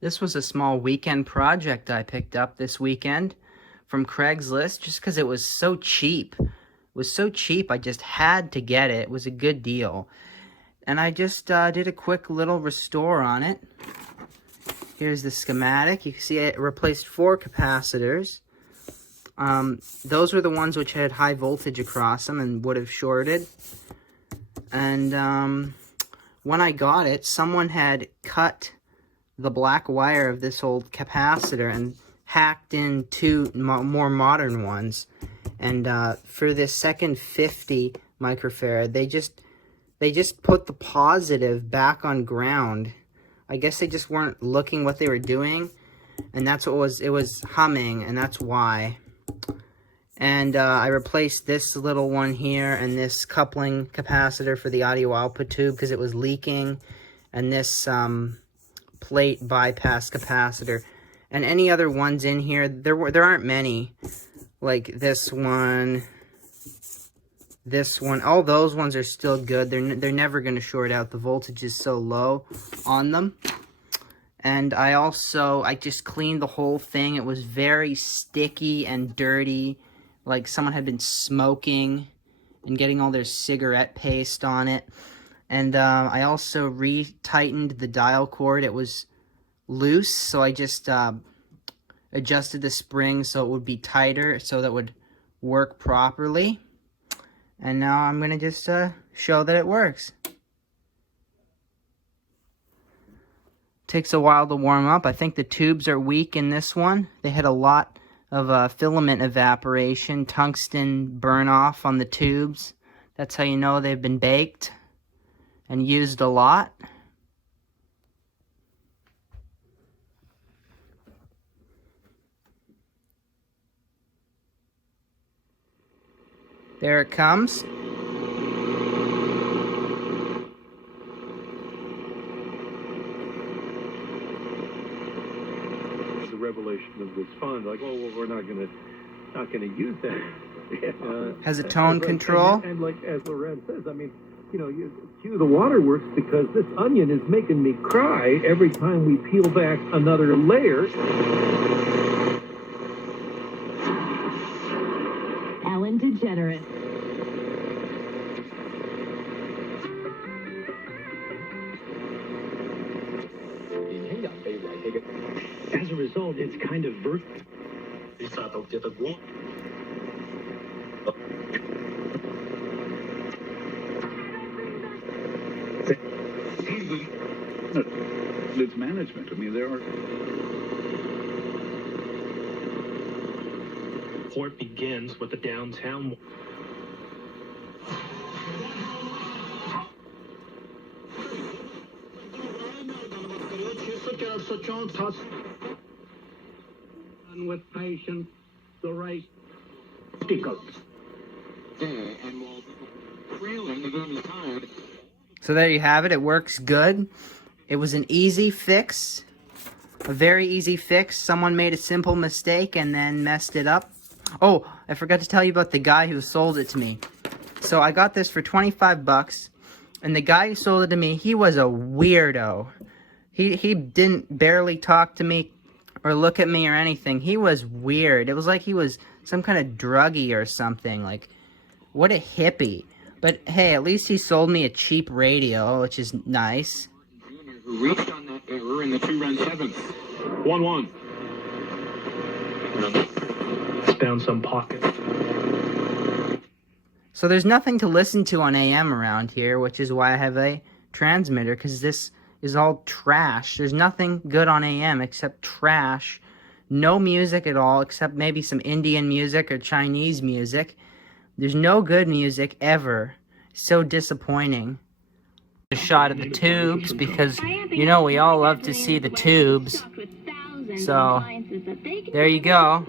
This was a small weekend project I picked up this weekend from Craigslist just because it was so cheap. It was so cheap, I just had to get it. It was a good deal. And I just did a quick little restore on it. Here's the schematic. You can see it replaced 4 capacitors. Those were the ones which had high voltage across them and would have shorted. And when I got it, someone had cut the black wire of this old capacitor and hacked in 2 more modern ones. And for this second 50 microfarad, they just put the positive back on ground. I guess they just weren't looking what they were doing, and that's what it was humming, and that's why. And I replaced this little one here and this coupling capacitor for the audio output tube because it was leaking, and this plate bypass capacitor. And any other ones in here, there aren't many. Like this one, all those ones are still good. They're never going to short out. The voltage is so low on them. And I just cleaned the whole thing. It was very sticky and dirty, like someone had been smoking and getting all their cigarette paste on it. And I also re-tightened the dial cord. It was loose, so I just adjusted the spring so it would be tighter, so that it would work properly. And now I'm going to just show that it works. Takes a while to warm up. I think the tubes are weak in this one. They had a lot of filament evaporation, tungsten burn off on the tubes. That's how you know they've been baked and used a lot. There it comes. The revelation of this fund, like, oh, well, we're not gonna use that. Has a tone control. And like as Loren says, I mean, you know, cue the waterworks, because this onion is making me cry every time we peel back another layer. Ellen DeGeneres. As a result, it's kind of It's management. I mean, there are. Report begins with the downtown. And with patience, the race. So there you have it. It works good. It was an easy fix. A very easy fix. Someone made a simple mistake and then messed it up. Oh, I forgot to tell you about the guy who sold it to me. So I got this for 25 bucks. And the guy who sold it to me, he was a weirdo. He didn't barely talk to me or look at me or anything. He was weird. It was like he was some kind of druggie or something. Like, what a hippie. But hey, at least he sold me a cheap radio, which is nice. Who reached on that error in the 2-run 7th. 1-1. It's down some pocket. So there's nothing to listen to on AM around here, which is why I have a transmitter, because this is all trash. There's nothing good on AM except trash. No music at all, except maybe some Indian music or Chinese music. There's no good music ever. So disappointing. A shot of the tubes, because, you know, we all love to see the tubes. So, there you go.